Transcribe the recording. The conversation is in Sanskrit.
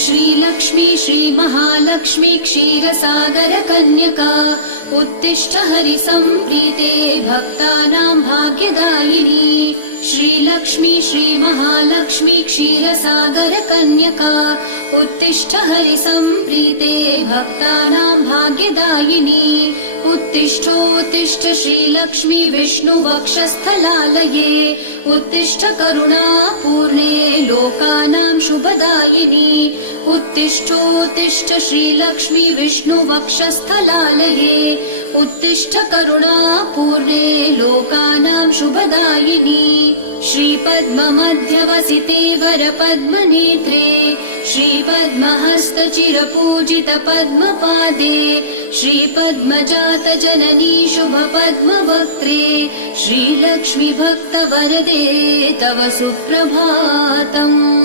श्रीलक्ष्मी श्रीमहालक्ष्मी क्षीरसागर कन्यका उत्तिष्ठ हरिसम्प्रीते भक्तानां भाग्यदायिनी। श्रीलक्ष्मी श्रीमहालक्ष्मी क्षीरसागर कन्यका उत्तिष्ठ हरिसम्प्रीते भक्तानां भाग्यदायिनी। उत्तिष्ठोत्तिष्ठ श्रीलक्ष्मी विष्णुवक्षस्थलालये उत्तिष्ठ करुणापूर्णे लोकानां शुभदायिनी। उत्तिष्ठोत्तिष्ठ श्रीलक्ष्मी विष्णुवक्षस्थलालये उत्तिष्ठ करुणापूर्णे लोकानां शुभदायिनी। श्रीपद्ममध्यवसिते वरपद्मनेत्रे श्रीपद्महस्तचिरपूजित पद्मपादे श्रीपद्मजात जननी शुभपद्मवक्त्रे श्रीलक्ष्मी भक्तवरदे तव सुप्रभातम्।